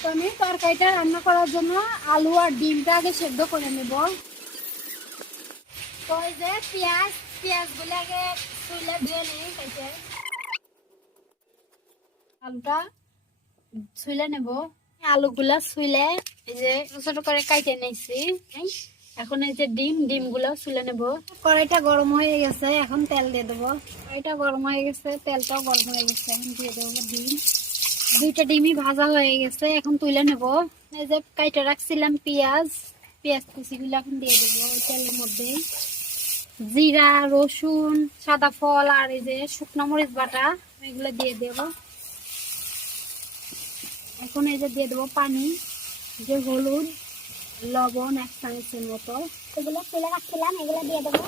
তো আমি তরকারিটা রান্না করার জন্য আলু আর ডিমটা আগে সেদ্ধ করে নেব। তো এই যে পেঁয়াজগুলো আগে চুলে ধুয়ে নেই, কেটে আলুটা ছুলে নেব। আলুগুলা ছুলে এই যে ছোট করে কাটে নিয়েছি। এখন এই যে ডিমগুলো ছুলে নেব। কড়াইটা গরম হয়ে গেছে, এখন তেল দিয়ে দেবো। কড়াইটা গরম হয়ে গেছে, তেলটাও গরম হয়ে গেছে, এখন দিয়ে দেবো ডিম। দুইটা ডিমই ভাজা হয়ে গেছে, এখন তুলে নেব। এই যে কাইটে রাখছিলাম পেঁয়াজ কুচিগুলো এখন দিয়ে দেবো ওই তেলের মধ্যে। জিরা, রসুন, সাদা ফল আর এই যে শুকনো মরিচ বাটা, এগুলো দিয়ে দেবো। এখন এই যে দিয়ে দেবো পানি, যে হলুদ, লবণ 1 চামচের মতো, এগুলো তুলে রাখছিলাম, এগুলো দিয়ে দেবো।